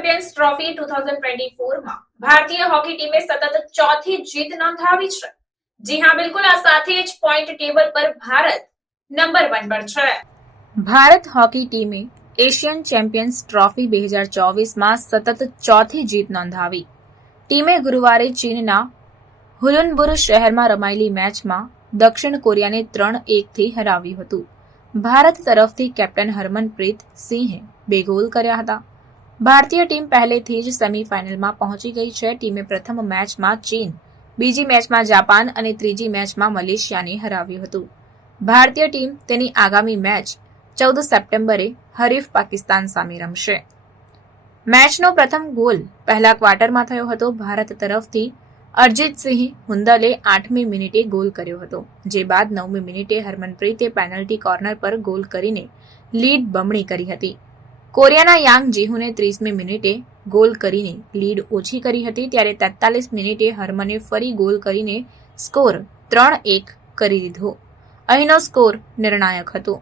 Champions trophy 2024 માં ભારતીય hockey ટીમે સતત ચોથી જીત નોંધાવી છે। જી હા, બિલકુલ, આ સાથે જ પોઈન્ટ ટેબલ પર ભારત નંબર 1 પર છે। ભારત હોકી ટીમે એશિયન ચેમ્પિયન્સ ટ્રોફી 2024માં સતત ચોથી જીત નોંધાવી। ટીમે ગુરુવારે ચીનના હુલુનબુર શહેરમાં રમાયેલી મેચમાં દક્ષિણ કોરિયાને 3-1થી હરાવ્યું હતું। ભારત તરફથી કેપ્ટન હરમનપ્રીત સિંહે 2 ગોલ કર્યા હતા। ભારતીય ટીમ પહેલેથી જ સેમીફાઇનલમાં પહોંચી ગઈ છે। ટીમે પ્રથમ મેચમાં ચીન, બીજી મેચમાં જાપાન અને ત્રીજી મેચમાં મલેશિયાને હરાવ્યું હતું। ભારતીય ટીમ તેની આગામી મેચ 14 સપ્ટેમ્બરે હરીફ પાકિસ્તાન સામે રમશે। મેચનો પ્રથમ ગોલ પહેલા ક્વાર્ટરમાં થયો હતો। ભારત તરફથી અરજીતસિંહ હુંદલે 8મી મિનિટે ગોલ કર્યો હતો, જે બાદ 9મી મિનિટે હરમનપ્રીતે પેનલ્ટી કોર્નર પર ગોલ કરીને લીડ બમણી કરી હતી। કોરિયાના યાંગ જીહુને 30મી મિનિટે ગોલ કરીને લીડ ઓછી કરી હતી, ત્યારે 43 મિનિટે હરમને ફરી ગોલ કરીને સ્કોર 3-1 કરી દીધો। અહીંનો સ્કોર નિર્ણાયક હતો।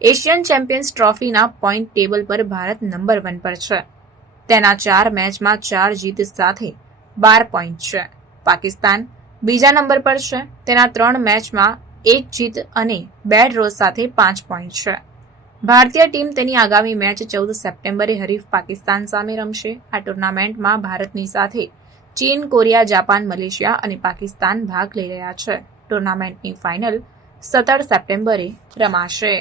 એશિયન ચેમ્પિયન્સ ટ્રોફીના પોઈન્ટ ટેબલ પર ભારત નંબર 1 પર છે। તેના 4 મેચમાં 4 જીત સાથે 12 પોઈન્ટ છે। પાકિસ્તાન બીજા નંબર પર છે। તેના 3 મેચમાં 1 જીત અને 2 ડ્રો સાથે 5 પોઈન્ટ છે। ભારતીય ટીમ તેની આગામી મેચ 14 સપ્ટેમ્બરે હરીફ પાકિસ્તાન સામે રમશે। આ ટુર્નામેન્ટમાં ભારતની સાથે ચીન, કોરિયા, જાપાન, મલેશિયા અને પાકિસ્તાન ભાગ લઈ રહ્યા છે। ટુર્નામેન્ટની ફાઇનલ 17 સપ્ટેમ્બરે રમાશે।